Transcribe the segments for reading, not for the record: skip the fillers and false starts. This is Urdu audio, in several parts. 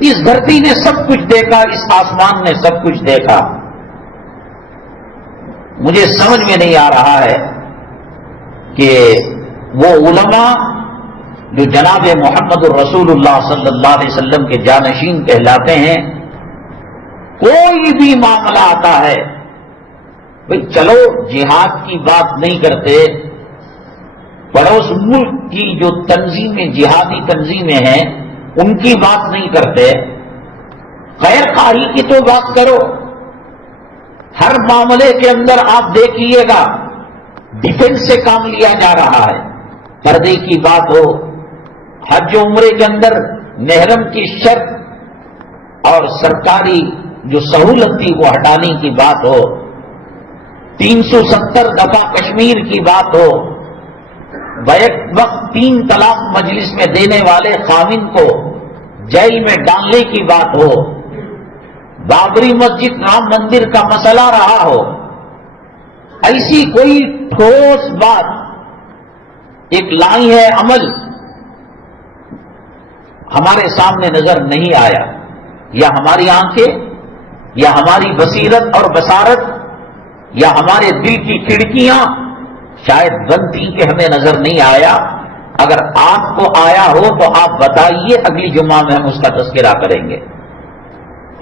اس دھرتی نے سب کچھ دیکھا، اس آسمان نے سب کچھ دیکھا. مجھے سمجھ میں نہیں آ رہا ہے کہ وہ علماء جو جناب محمد الرسول اللہ صلی اللہ علیہ وسلم کے جانشین کہلاتے ہیں، کوئی بھی معاملہ آتا ہے، بھئی چلو جہاد کی بات نہیں کرتے، پڑوس ملک کی جو تنظیمیں، جہادی تنظیمیں ہیں، ان کی بات نہیں کرتے، خیر خواہی کی تو بات کرو. ہر معاملے کے اندر آپ دیکھیے گا ڈیفنس سے کام لیا جا رہا ہے. پردے کی بات ہو، حج و عمرے کے اندر محرم کی شرط اور سرکاری جو سہولت تھی وہ ہٹانے کی بات ہو، 370 دفعہ کشمیر کی بات ہو، بیک وقت 3 طلاق مجلس میں دینے والے خاوند کو جیل میں ڈالنے کی بات ہو، بابری مسجد رام مندر کا مسئلہ رہا ہو، ایسی کوئی ٹھوس بات ایک لائی ہے عمل ہمارے سامنے نظر نہیں آیا. یا ہماری آنکھیں یا ہماری بصیرت اور بصارت یا ہمارے دل کی کھڑکیاں شاید بند تھی کہ ہمیں نظر نہیں آیا. اگر آپ کو آیا ہو تو آپ بتائیے، اگلی جمعہ میں ہم اس کا تذکرہ کریں گے.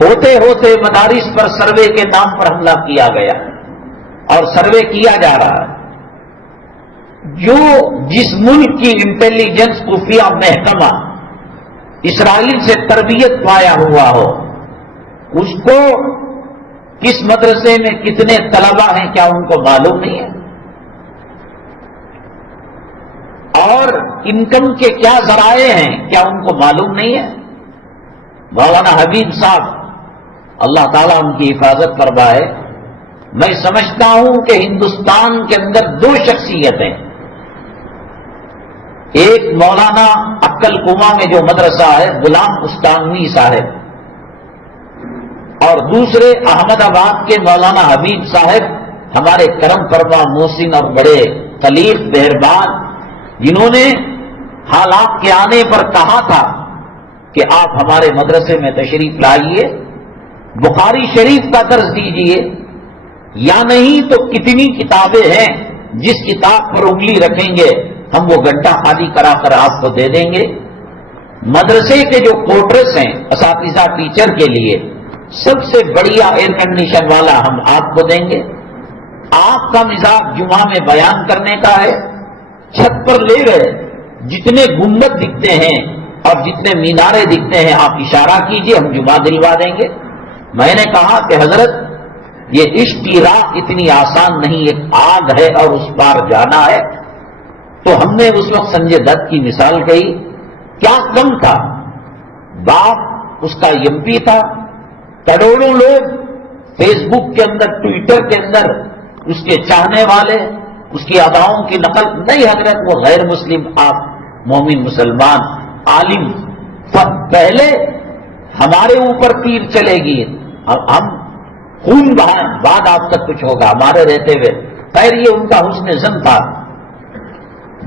ہوتے ہوتے مدارس پر سروے کے نام پر حملہ کیا گیا اور سروے کیا جا رہا ہے. جو جس ملک کی انٹیلیجنس خفیہ محکمہ اسرائیل سے تربیت پایا ہوا ہو، اس کو کس مدرسے میں کتنے طلبہ ہیں کیا ان کو معلوم نہیں ہے؟ اور انکم کے کیا ذرائع ہیں کیا ان کو معلوم نہیں ہے؟ مولانا حبیب صاحب اللہ تعالیٰ ان کی حفاظت فرمائے. میں سمجھتا ہوں کہ ہندوستان کے اندر 2 شخصیتیں، ایک مولانا عقل کنواں میں جو مدرسہ ہے غلام استانوی صاحب، اور دوسرے احمد آباد کے مولانا حبیب صاحب، ہمارے کرم فرما محسن اور بڑے خلیق مہربان، جنہوں نے حالات کے آنے پر کہا تھا کہ آپ ہمارے مدرسے میں تشریف لائیے، بخاری شریف کا درس دیجیے، یا نہیں تو کتنی کتابیں ہیں جس کتاب پر انگلی رکھیں گے ہم وہ گھنٹہ خالی کرا کر آپ کو دے دیں گے. مدرسے کے جو کوٹرس ہیں اساتذہ ٹیچر کے لیے سب سے بڑھیا ایئر کنڈیشن والا ہم آپ کو دیں گے. آپ کا مزاج جمعہ میں بیان کرنے کا ہے، چھت پر لے گئے جتنے گنبد دکھتے ہیں اور جتنے مینارے دکھتے ہیں آپ اشارہ کیجئے، ہم جمعہ دلوا دیں گے. میں نے کہا کہ حضرت یہ عشق کی راہ اتنی آسان نہیں، ایک آگ ہے اور اس پار جانا ہے. تو ہم نے اس وقت سنجے دت کی مثال کہی. کیا کم تھا، باپ اس کا ایم پی تھا، کروڑوں لوگ فیس بک کے اندر، ٹویٹر کے اندر اس کے چاہنے والے، اس کی اداؤں کی نقل نہیں. حضرت وہ غیر مسلم، آپ مومن مسلمان عالم، پہلے ہمارے اوپر تیر چلے گی، ہم خون بہائیں، بعد آپ تک کچھ ہوگا ہمارے رہتے ہوئے. خیر یہ ان کا حسن ظن تھا.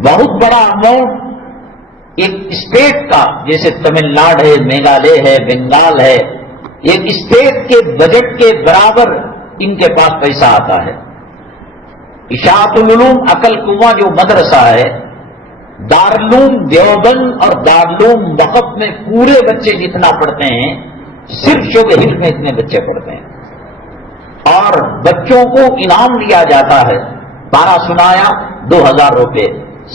بہت بڑا اماؤنٹ ایک اسٹیٹ کا، جیسے تمل ناڈو ہے، میگھالیہ ہے، بنگال ہے، ایک اسٹیٹ کے بجٹ کے برابر ان کے پاس پیسہ آتا ہے. اشاعت العلوم عقل کنواں جو مدرسہ ہے، دارالعلوم دیوبند اور دارالعلوم وقف میں پورے بچے جتنا پڑھتے ہیں، صرف شعبہ علم میں اتنے بچے پڑھتے ہیں. اور بچوں کو انعام دیا جاتا ہے. پارا سنایا 2000 روپے،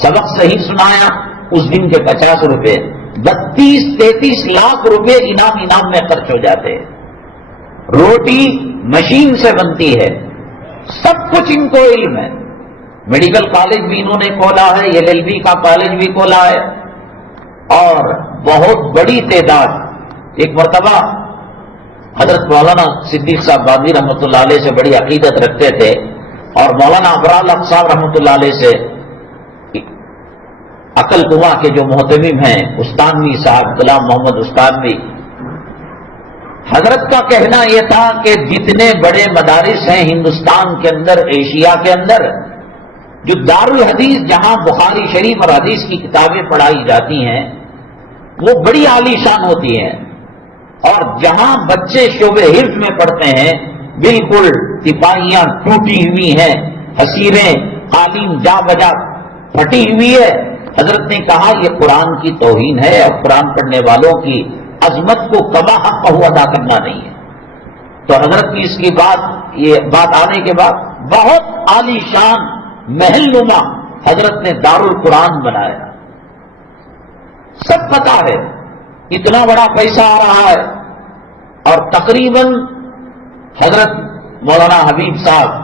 سبق صحیح سنایا اس دن کے 50 روپے، 32-33 لاکھ روپے انعام میں خرچ ہو جاتے ہیں. روٹی مشین سے بنتی ہے، سب کچھ ان کو علم ہے. میڈیکل کالج بھی انہوں نے کھولا ہے، LLB کا کالج بھی کھولا ہے، اور بہت بڑی تعداد. ایک مرتبہ حضرت مولانا صدیق صاحب بادی رحمۃ اللہ علیہ سے بڑی عقیدت رکھتے تھے، اور مولانا ابرال حق صاحب رحمۃ اللہ علیہ سے عقل کنواں کے جو محتمم ہیں استانوی صاحب غلام محمد استانوی، حضرت کا کہنا یہ تھا کہ جتنے بڑے مدارس ہیں ہندوستان کے اندر، ایشیا کے اندر، جو دارالحدیث جہاں بخاری شریف اور حدیث کی کتابیں پڑھائی جاتی ہیں وہ بڑی عالی شان ہوتی ہیں. اور جہاں بچے شعبے حفظ میں پڑھتے ہیں بالکل تپاہیاں ٹوٹی ہوئی ہیں، حسیریں قالین جا بجا پھٹی ہوئی ہے. حضرت نے کہا یہ قرآن کی توہین ہے اور قرآن پڑھنے والوں کی عظمت کو کما حق ادا کرنا نہیں ہے. تو حضرت کی اس کی یہ بات آنے کے بعد بہت عالی شان محل نما حضرت نے دارالقرآن بنایا. سب پتا ہے اتنا بڑا پیسہ آ رہا ہے، اور تقریباً حضرت مولانا حبیب صاحب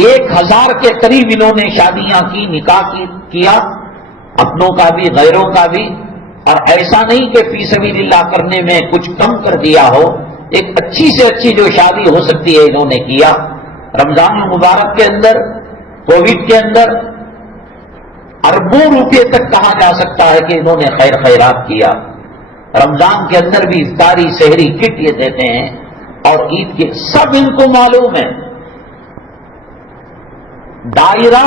1000 کے قریب انہوں نے شادیاں کی، نکاح کیا، اپنوں کا بھی غیروں کا بھی. اور ایسا نہیں کہ فی سبیل اللہ کرنے میں کچھ کم کر دیا ہو، ایک اچھی سے اچھی جو شادی ہو سکتی ہے انہوں نے کیا. رمضان المبارک کے اندر، کووڈ کے اندر اربوں روپے تک کہا جا سکتا ہے کہ انہوں نے خیر خیرات کیا. رمضان کے اندر بھی افطاری سحری کٹ یہ دیتے ہیں، اور عید کے سب ان کو معلوم ہے. دائرہ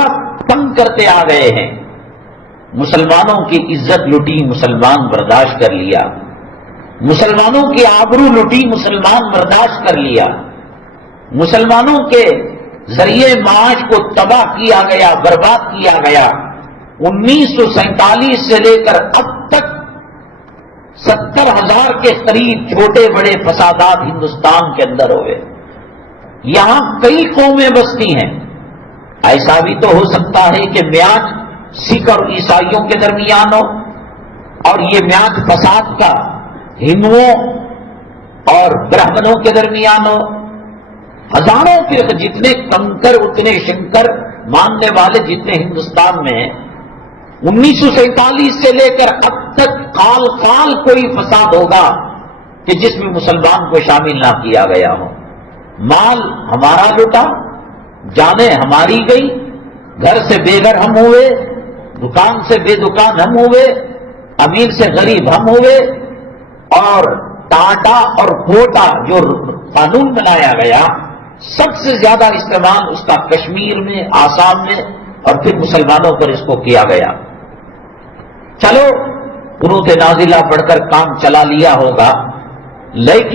تنگ کرتے آ گئے ہیں. مسلمانوں کی عزت لٹی، مسلمان برداشت کر لیا. مسلمانوں کی آبرو لٹی، مسلمان برداشت کر لیا. مسلمانوں کے ذریعے معاش کو تباہ کیا گیا، برباد کیا گیا. 1947 سے لے کر اب تک 70,000 کے قریب چھوٹے بڑے فسادات ہندوستان کے اندر ہوئے. یہاں کئی قومیں بستی ہیں. ایسا بھی تو ہو سکتا ہے کہ میعاد سکھ اور عیسائیوں کے درمیان ہو، اور یہ میعاد فساد کا ہندوؤں اور برہمنوں کے درمیان ہو. ہزاروں فرقے، جتنے کنکر اتنے شنکر ماننے والے جتنے ہندوستان میں ہیں، 1947 سے لے کر اب تک کال کال کوئی فساد ہوگا کہ جس میں مسلمان کو شامل نہ کیا گیا ہو. مال ہمارا لوٹا، جانیں ہماری گئی، گھر سے بے گھر ہم ہوئے، دکان سے بے دکان ہم ہوئے، امیر سے غریب ہم ہوئے. اور ٹاٹا اور کوٹا جو قانون بنایا گیا، سب سے زیادہ استعمال اس کا کشمیر میں، آسام میں، اور پھر مسلمانوں پر اس کو کیا گیا. چلو قنوت نازلہ پڑھ کر کام چلا لیا ہوگا، لیکن